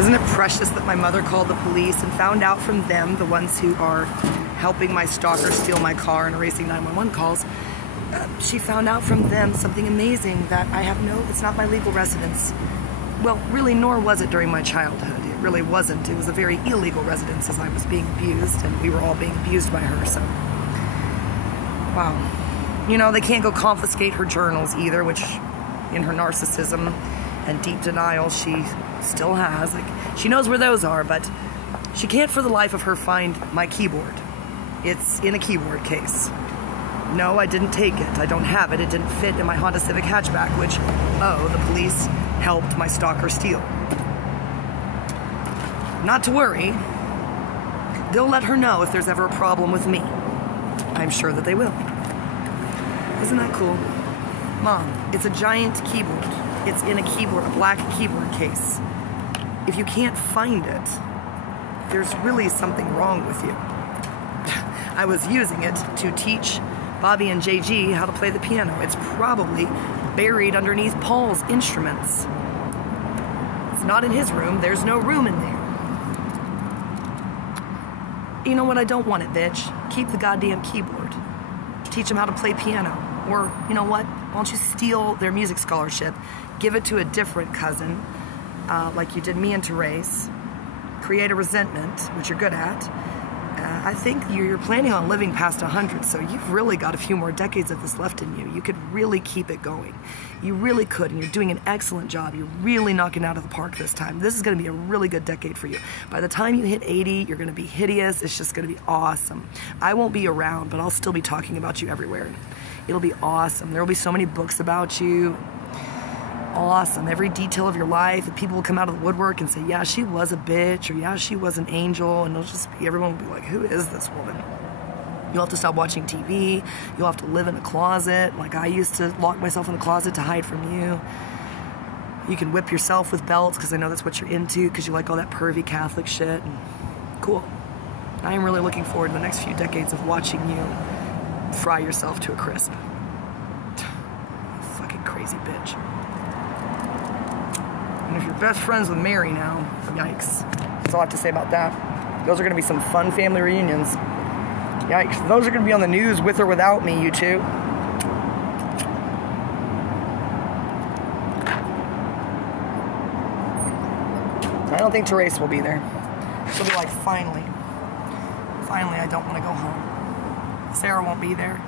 Isn't it precious that my mother called the police and found out from them, the ones who are helping my stalker steal my car and erasing 911 calls, she found out from them something amazing, that I have it's not my legal residence. Well, really, nor was it during my childhood. It really wasn't. It was a very illegal residence as I was being abused, and we were all being abused by her, so. Wow. You know, they can't go confiscate her journals either, which in her narcissism and deep denial she still has. Like, she knows where those are, but she can't for the life of her find my keyboard. It's in a keyboard case. No, I didn't take it. I don't have it. It didn't fit in my Honda Civic hatchback, which, the police helped my stalker steal. Not to worry. They'll let her know if there's ever a problem with me. I'm sure that they will. Isn't that cool? Mom, it's a giant keyboard. It's in a black keyboard case. If you can't find it, there's really something wrong with you. I was using it to teach Bobby and JG how to play the piano. It's probably buried underneath Paul's instruments. It's not in his room. There's no room in there. You know what? I don't want it, bitch. Keep the goddamn keyboard. Teach them how to play piano. Or, you know what? Why don't you steal their music scholarship, give it to a different cousin, like you did me and Therese, create a resentment, which you're good at. I think you're planning on living past 100, so you've really got a few more decades of this left in you. You could really keep it going. You really could, and you're doing an excellent job. You're really knocking it out of the park this time. This is going to be a really good decade for you. By the time you hit 80, you're going to be hideous. It's just going to be awesome. I won't be around, but I'll still be talking about you everywhere. It'll be awesome. There will be so many books about you. Awesome. Every detail of your life, and people will come out of the woodwork and say, yeah, she was a bitch, or yeah, she was an angel, and everyone will be like, who is this woman? You'll have to stop watching TV. You'll have to live in a closet, like I used to lock myself in the closet to hide from you. You can whip yourself with belts, because I know that's what you're into, because you like all that pervy Catholic shit. And cool. I am really looking forward to the next few decades of watching you fry yourself to a crisp. Fucking crazy bitch. And if you're best friends with Mary now, yikes. That's all I have to say about that. Those are going to be some fun family reunions. Yikes. Those are going to be on the news with or without me, you two. I don't think Therese will be there. She'll be like, finally, I don't want to go home. Sarah won't be there.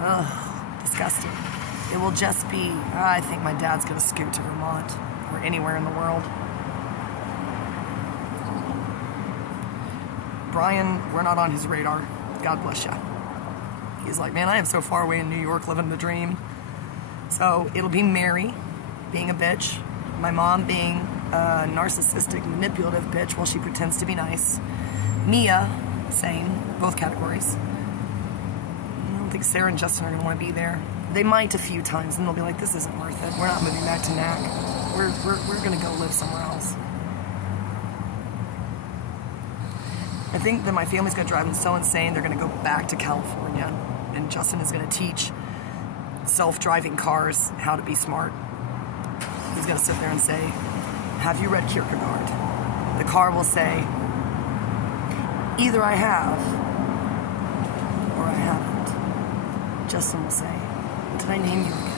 Ugh, disgusting. It will just be, I think my dad's going to scoot to Vermont. Or anywhere in the world. Brian, we're not on his radar. God bless you. He's like, man, I am so far away in New York living the dream. So it'll be Mary being a bitch, my mom being a narcissistic, manipulative bitch while she pretends to be nice. Mia, same, both categories. I don't think Sarah and Justin are going to want to be there. They might a few times, and they'll be like, this isn't worth it. We're not moving back to NAC. We're going to go live somewhere else. I think that my family's going to drive them so insane, they're going to go back to California. And Justin is going to teach self-driving cars how to be smart. He's going to sit there and say, have you read Kierkegaard? The car will say, either I have, or I haven't. Justin will say, what did I name you again?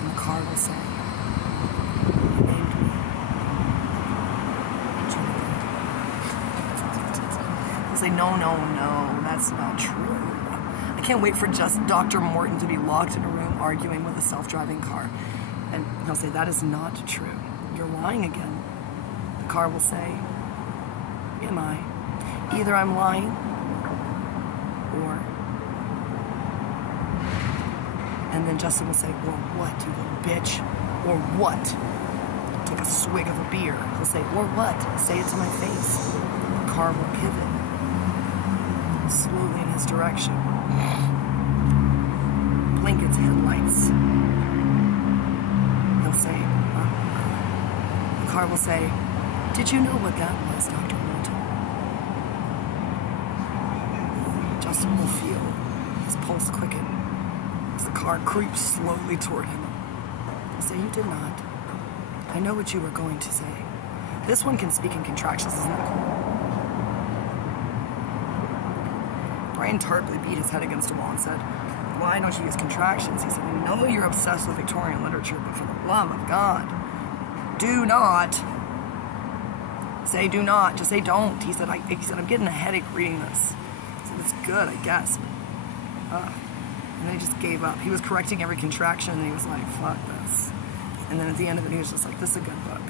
And the car will say, you named me. He'll say, no, that's not true. I can't wait for just Dr. Morton to be locked in a room arguing with a self-driving car. And he'll say, that is not true. You're lying again. The car will say, am I? Either I'm lying, or... And then Justin will say, or what, you little bitch? Or what? Take a swig of a beer. He'll say, or what? Say it to my face. The car will pivot slowly in his direction. Blink its headlights. He'll say, the car will say, did you know what that was, Dr. Morton? Justin will feel his pulse quicken as the car creeps slowly toward him. He'll say, you did not. I know what you were going to say. This one can speak in contractions, isn't that cool? Brian Tarpley beat his head against a wall and said, why don't you use contractions? He said, I know you're obsessed with Victorian literature, but for the love of God, do not say do not. Just say don't. He said, I'm getting a headache reading this. I said, it's good, I guess. And then he just gave up. He was correcting every contraction, and he was like, fuck this. And then at the end of it, he was just like, this is a good book.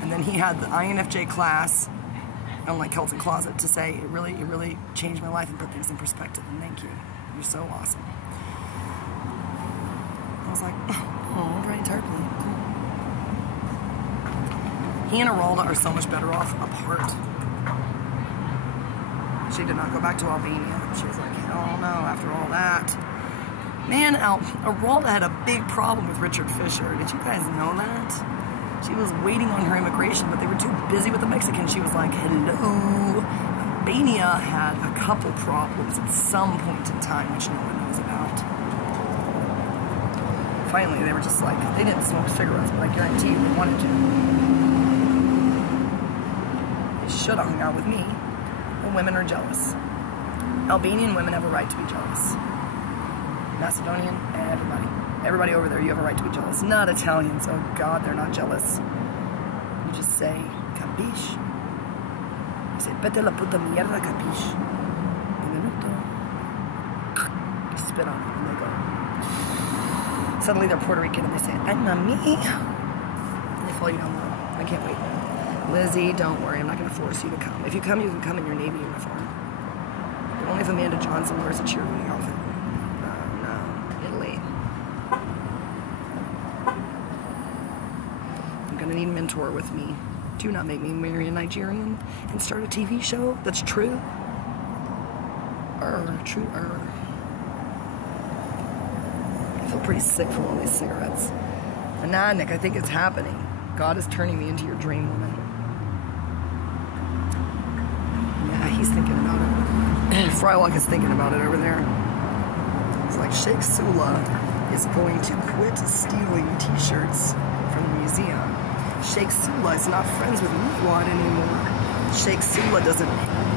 And then he had the INFJ class on like Celtic Closet to say, it really changed my life and put things in perspective, and thank you. You're so awesome. I was like, oh, Brian Tarpley. He and Aralda are so much better off apart. She did not go back to Albania. She was like, hell no, after all that. Man, Aralda had a big problem with Richard Fisher. Did you guys know that? She was waiting on her immigration, but they were too busy with the Mexicans. She was like, hello. Albania had a couple problems at some point in time, which no one knows about. Finally, they were just like, they didn't smoke cigarettes, but I guarantee you they wanted to. They should have hung out with me. The women are jealous. Albanian women have a right to be jealous. Macedonian, everybody. Everybody over there, you have a right to be jealous. Not Italians. Oh God, they're not jealous. You just say, capiche? You say, vete la puta mierda, capiche? Benvenuto. You spit on it and they go. Suddenly they're Puerto Rican and they say, I'm a me. And they follow you down the road. I can't wait. Lizzie, don't worry. I'm not going to force you to come. If you come, you can come in your Navy uniform. But only if Amanda Johnson wears a cheerleading outfit. No. Italy. I'm going to need a mentor with me. Do not make me marry a Nigerian and start a TV show that's true. True. I feel pretty sick from all these cigarettes. But nah, Nick, I think it's happening. God is turning me into your dream woman. Yeah, he's thinking about it. Frylock is thinking about it over there. It's like Sheikh Sula is going to quit stealing t-shirts from the museum. Sheikh Sula is not friends with Meatwad anymore. Sheikh Sula doesn't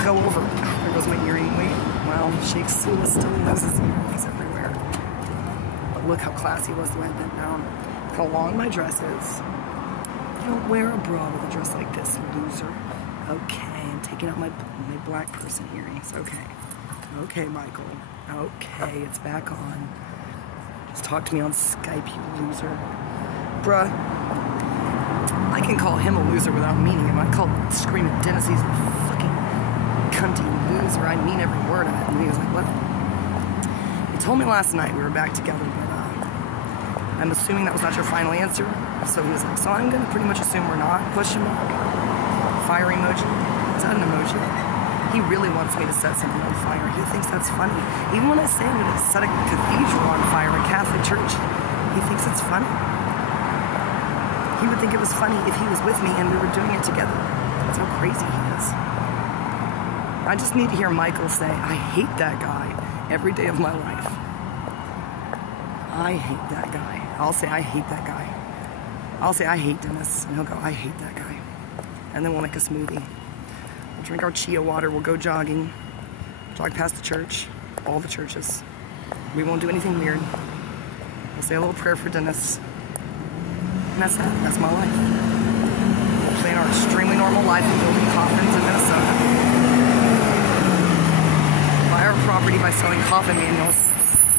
go over. Oh, there goes my earring. Wait, well, Sheikh Sula still knows his earrings everywhere. But look how classy was the way I bent down. Look how long my dress is. You don't wear a bra with a dress like this, loser. Okay, I'm taking out my black person earrings. Okay. Okay, Michael. Okay, it's back on. Just talk to me on Skype, you loser. Bruh. I can call him a loser without meaning him. I call screaming Dennis, he's a fucking cunty loser. I mean every word of it. And he was like, what? He told me last night we were back together, but I'm assuming that was not your final answer. So he was like, so I'm going to pretty much assume we're not? Question mark. Fire emoji. Is that an emoji? He really wants me to set something on fire. He thinks that's funny. Even when I say I'm going to set a cathedral on fire, a Catholic church, he thinks it's funny. He would think it was funny if he was with me and we were doing it together. That's how crazy he is. I just need to hear Michael say, I hate that guy every day of my life. I hate that guy. I'll say, I hate that guy. I'll say, I hate Dennis. And he'll go, I hate that guy. And then we'll make a smoothie. We'll drink our chia water. We'll go jogging. Jog past the church. All the churches. We won't do anything weird. We'll say a little prayer for Dennis. And that's that. That's my life. We'll plan our extremely normal life of building coffins in Minnesota. Buy our property by selling coffin manuals.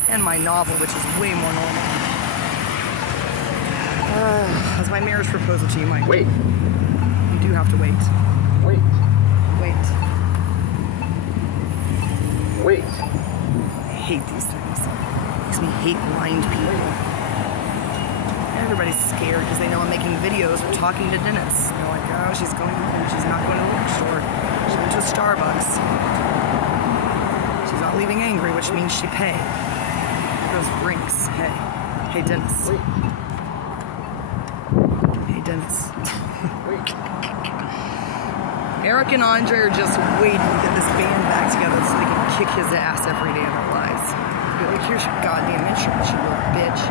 And my novel, which is way more normal. That's my marriage proposal to you, Mike. Wait. You do have to wait. Wait. Wait. Wait. I hate these things. It makes me hate blind people. Everybody's scared because they know I'm making videos or talking to Dennis. They're like, oh, she's going home. She's not going to the liquor store. She went to a Starbucks. She's not leaving angry, which means she paid. Those drinks. Hey. Hey, Dennis. Wait. Hey, Dennis. Wait. Eric and Andre are just waiting to get this band back together so they can kick his ass every day of their lives. Be like, here's your goddamn insurance, you little bitch.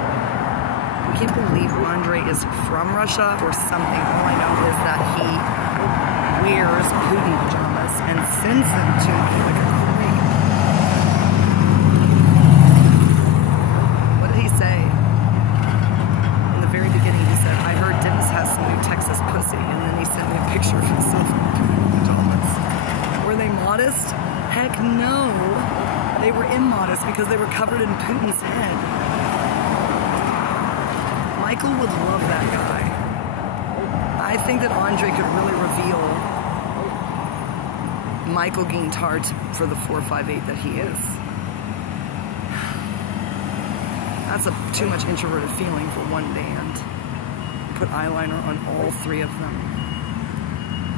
I can't believe Andre is from Russia or something. All I know is that he wears Putin pajamas and sends them to me like a creep. What did he say? In the very beginning he said, I heard Dennis has some new Texas pussy, and then he sent me a picture of himself in Putin pajamas. Were they modest? Heck no. They were immodest because they were covered in Putin's head. Michael would love that guy. I think that Andre could really reveal Michael Guintard for the 458 that he is. That's a too much introverted feeling for one band. Put eyeliner on all three of them.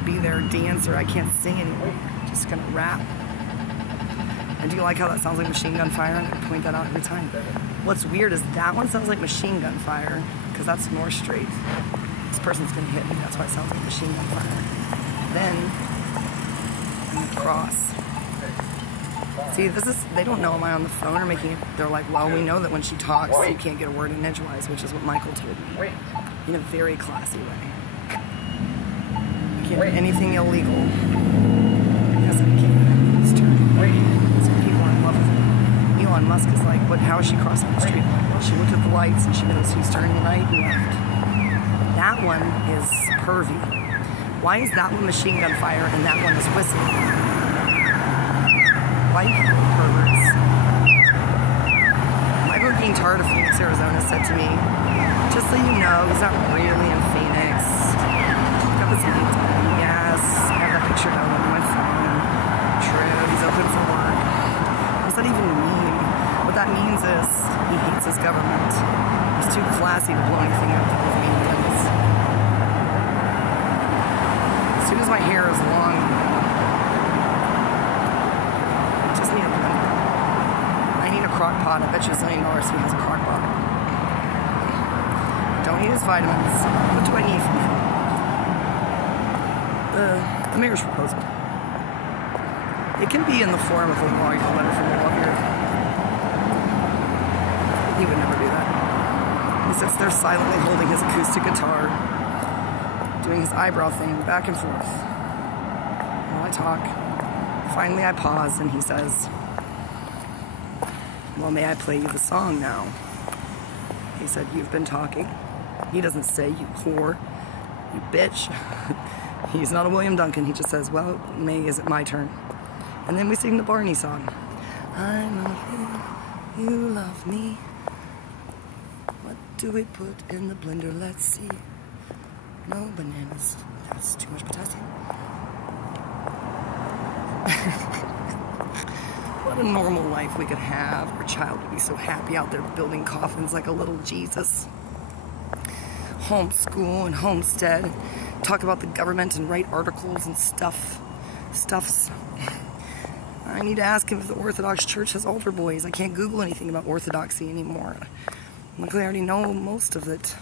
Be their dancer. I can't sing anymore. Just gonna rap. And do you like how that sounds like Machine Gun Fire? I'm gonna point that out every time. What's weird is that one sounds like Machine Gun Fire, because that's North Street. This person's gonna hit me, that's why it sounds like Machine Gun Fire. Then, cross. See, this is, they don't know am I on the phone or making it, they're like, well, we know that when she talks, you can't get a word in edgewise, which is what Michael told me. In a very classy way. You can't do anything illegal. Yes, I can. It's true. Some people are in love with me. Elon Musk is like, what? How is she crossing the street? Well, she looked at the lights and she knows he's turning right and left. That one is pervy. Why is that one Machine Gun Fire and that one is whistling? White people, perverts. Michael Guintard of Phoenix, Arizona said to me, just so you know, he's not really in Phoenix. Got this LinkedIn. Yes, I have that picture of him on my phone. True, he's open for work. What does that even mean? What that means is he hates his government. He's too classy to blow anything up with meaningless. As soon as my hair is long, I just need a blender. I need a crock pot. I bet you $1 million he has a crock pot. Don't need his vitamins. What do I need from him? The mayor's proposal. It can be in the form of a letter from a lawyer. He would never do that. He sits there silently holding his acoustic guitar, doing his eyebrow thing back and forth. While I talk, finally I pause and he says, well, may I play you the song now? He said, you've been talking. He doesn't say, you whore, you bitch. He's not a William Duncan. He just says, well, May, is it my turn? And then we sing the Barney song. I love you, you love me. What do we put in the blender? Let's see. No bananas. That's too much potassium. What a normal life we could have. Our child would be so happy out there building coffins like a little Jesus. Homeschool and homestead. Talk about the government and write articles and stuffs. I need to ask him if the Orthodox Church has altar boys. I can't Google anything about Orthodoxy anymore. Luckily, I already know most of it.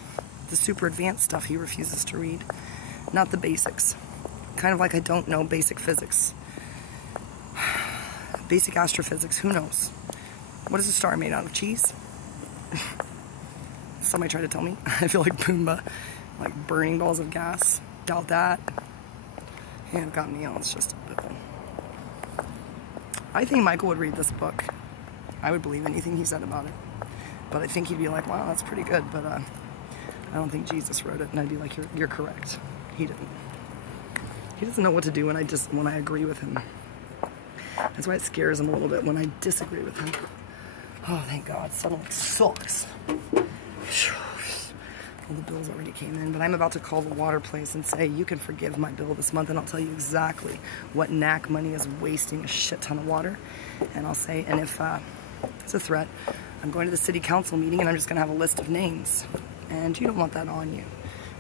The super advanced stuff he refuses to read. Not the basics. Kind of like I don't know basic physics. Basic astrophysics, who knows? What is a star made out of? Cheese? Somebody tried to tell me. I feel like Pumbaa. Like burning balls of gas. Doubt that. Yeah, it got me on. It's just a bit. I think Michael would read this book. I would believe anything he said about it. But I think he'd be like, wow, that's pretty good. But I don't think Jesus wrote it. And I'd be like, you're correct. He didn't. He doesn't know what to do when I agree with him. That's why it scares him a little bit when I disagree with him. Oh, thank God. Suddenly sucks. Well, the bills already came in, but I'm about to call the water place and say, you can forgive my bill this month, and I'll tell you exactly what knack money is wasting a shit ton of water. And I'll say, and if it's a threat, I'm going to the city council meeting and I'm just going to have a list of names. And you don't want that on you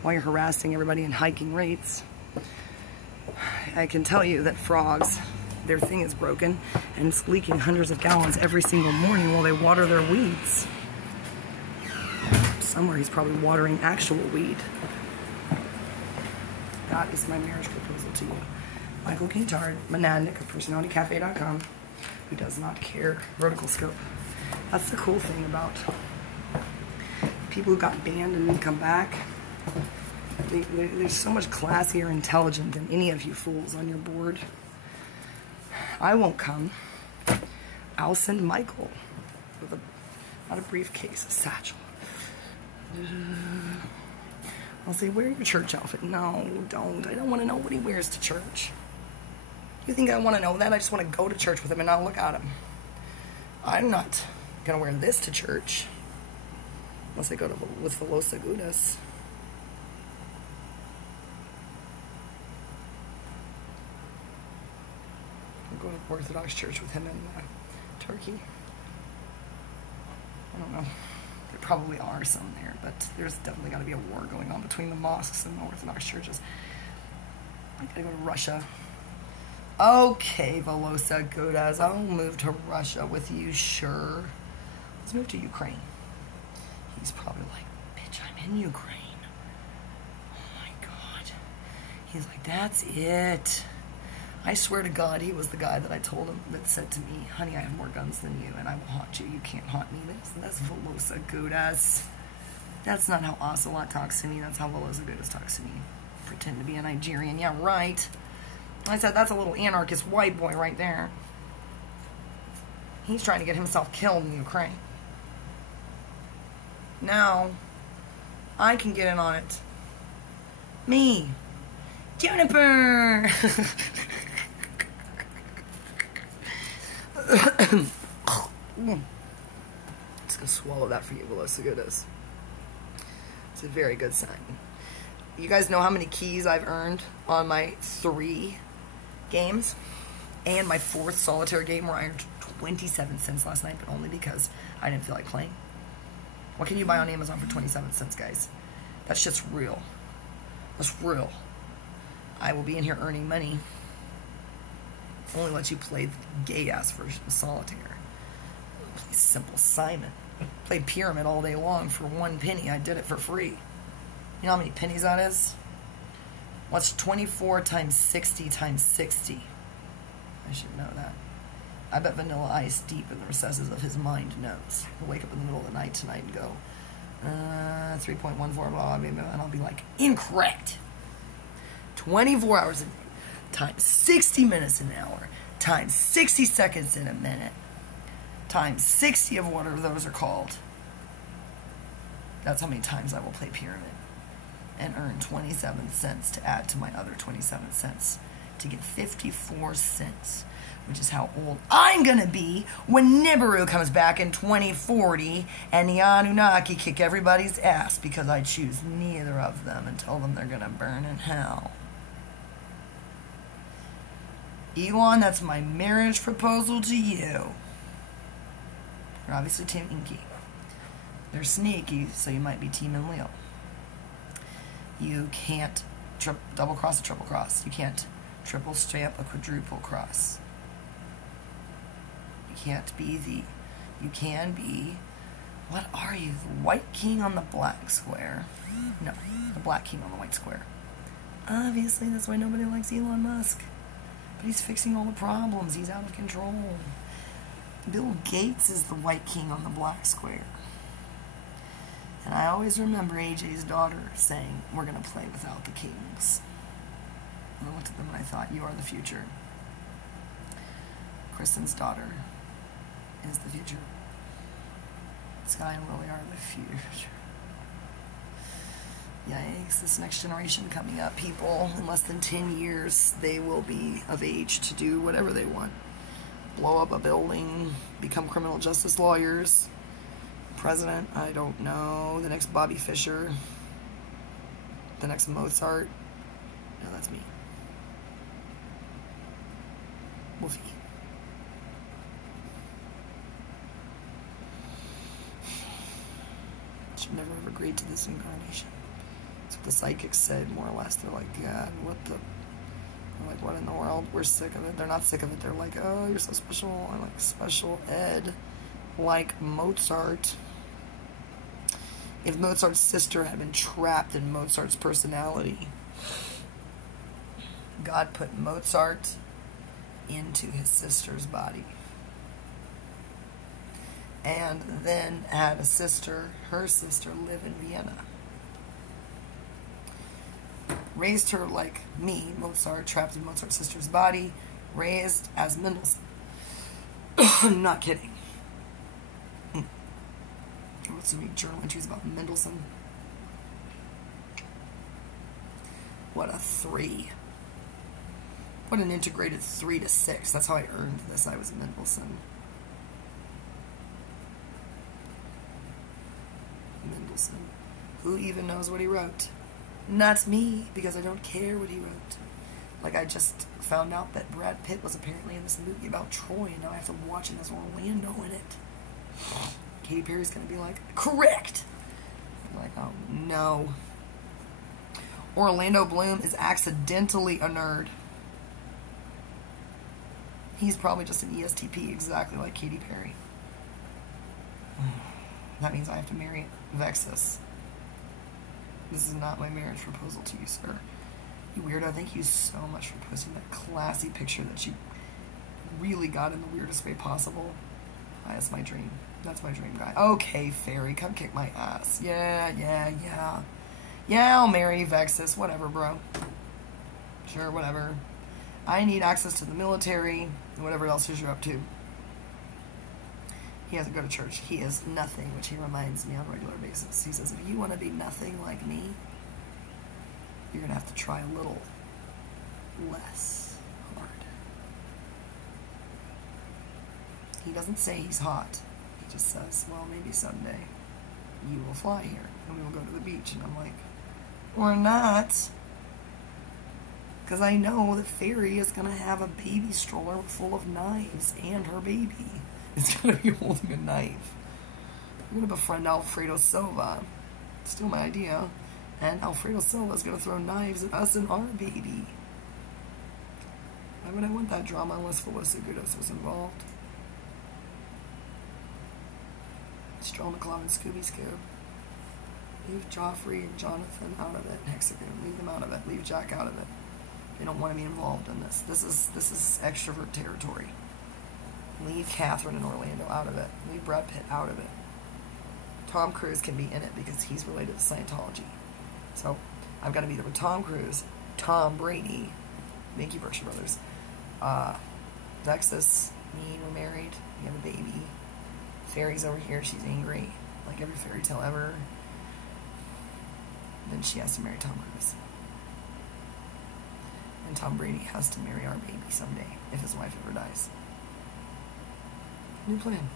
while you're harassing everybody and hiking rates. I can tell you that frogs, their thing is broken and it's leaking hundreds of gallons every single morning while they water their weeds. Somewhere he's probably watering actual weed. That is my marriage proposal to you. Michael Guintard, Monadnick of PersonalityCafe.com, who does not care. Vertical scope. That's the cool thing about People who got banned and didn't come back. They're so much classier and intelligent than any of you fools on your board. I won't come. I'll send Michael with not a briefcase, a satchel. I'll say, wear your church outfit. No, don't. I don't want to know what he wears to church. You think I want to know that? I just want to go to church with him and not look at him. I'm not going to wear this to church. Unless I go with Velosa Goudas. I'll go to Orthodox church with him in Turkey. I don't know. There probably are some there, but there's definitely got to be a war going on between the mosques and the Orthodox churches. I gotta go to Russia. Okay, Velosa Goudas, I'll move to Russia with you, sure. Let's move to Ukraine. He's probably like, bitch, I'm in Ukraine. Oh my God. He's like, that's it. I swear to God, he was the guy that I told him, that said to me, honey, I have more guns than you, and I will haunt you. You can't haunt me. That's Velosa Goudas. That's not how Ocelot talks to me. That's how Velosa Goudas talks to me. Pretend to be a Nigerian. Yeah, right. I said, that's a little anarchist white boy right there. He's trying to get himself killed in Ukraine. Now, I can get in on it. Me. Juniper! Just gonna swallow that for you, Velosa Goudas. It's a very good sign. You guys know how many keys I've earned on my 3 games? And my 4th solitaire game where I earned 27 cents last night, but only because I didn't feel like playing. What can you buy on Amazon for 27 cents, guys? That shit's real. That's real. I will be in here earning money. Only let you play the gay-ass version of solitaire. Play Simple Simon. Played Pyramid all day long for 1 penny. I did it for free. You know how many pennies that is? What's 24 times 60 times 60? I should know that. I bet Vanilla Ice, deep in the recesses of his mind, knows. He'll wake up in the middle of the night tonight and go, 3.14, blah, blah, blah, and I'll be like, incorrect. 24 hours a day, times 60 minutes an hour, times 60 seconds in a minute, times 60 of whatever those are called. That's how many times I will play Pyramid and earn 27 cents to add to my other 27 cents to get 54 cents, which is how old I'm gonna be when Nibiru comes back in 2040 and the Anunnaki kick everybody's ass because I choose neither of them and tell them they're gonna burn in hell. Elon, that's my marriage proposal to you. You're obviously Team Inky. They're sneaky, so you might be Team Enlil. You can't double cross a triple cross. You can't triple stamp a quadruple cross. You can't be you can be, what are you? The white king on the black square. No, the black king on the white square. Obviously, that's why nobody likes Elon Musk. But he's fixing all the problems. He's out of control. Bill Gates is the white king on the black square. And I always remember AJ's daughter saying, we're going to play without the kings. And I looked at them and I thought, you are the future. Kristen's daughter is the future. Sky and Lily are the future. Yikes, this next generation coming up, people, in less than 10 years, they will be of age to do whatever they want. Blow up a building, become criminal justice lawyers. President, I don't know. The next Bobby Fischer. The next Mozart. No, that's me. Wolfie. Should never have agreed to this incarnation. That's what the psychics said, more or less. They're like, God, what the... They're like, what in the world? We're sick of it. They're not sick of it. They're like, oh, you're so special. I like special ed. Like Mozart. If Mozart's sister had been trapped in Mozart's personality, God put Mozart into his sister's body. and then had a sister, her sister, live in Vienna. Raised her like me, Mozart, trapped in Mozart's sister's body, raised as Mendelssohn. I'm not kidding. I wrote so many journal entries about Mendelssohn. What a 3. What an integrated 3 to 6. That's how I earned this. I was Mendelssohn. Mendelssohn. Who even knows what he wrote? Not me, because I don't care what he wrote. Like, I just found out that Brad Pitt was apparently in this movie about Troy, and now I have to watch it as Orlando in it. Katy Perry's gonna be like, correct! I'm like, oh no. Orlando Bloom is accidentally a nerd. He's probably just an ESTP, exactly like Katy Perry. That means I have to marry Vexus. This is not my marriage proposal to you, sir. You weirdo, thank you so much for posting that classy picture that you really got in the weirdest way possible. That's my dream. That's my dream guy. Okay, fairy, come kick my ass. Yeah. Yeah, I'll marry Vexus. Whatever, bro. Sure, whatever. I need access to the military and whatever else you're up to. He doesn't go to church. He is nothing, which he reminds me on a regular basis. He says, if you want to be nothing like me, you're going to have to try a little less hard. He doesn't say he's hot. He just says, well, maybe someday you will fly here and we will go to the beach. And I'm like, or not. Because I know the fairy is going to have a baby stroller full of knives and her baby is going to be holding a knife. I'm going to befriend Alfredo Silva. Still my idea. And Alfredo Silva is going to throw knives at us and our baby. Why would I want that drama unless Felissa Gudos was involved? Stroll McCloud and Scooby Scoob. Leave Joffrey and Jonathan out of it. Hexagon, leave them out of it. Leave Jack out of it. They don't want to be involved in this. This is extrovert territory. Leave Catherine and Orlando out of it. Leave Brad Pitt out of it. Tom Cruise can be in it because he's related to Scientology. So I've got to be there with Tom Cruise, Tom Brady, Mickey Berkshire Brothers, Vexus, me, we're married, we have a baby. Fairy's over here, she's angry, like every fairy tale ever. Then she has to marry Tom Cruise. And Tom Brady has to marry our baby someday, if his wife ever dies. New plan.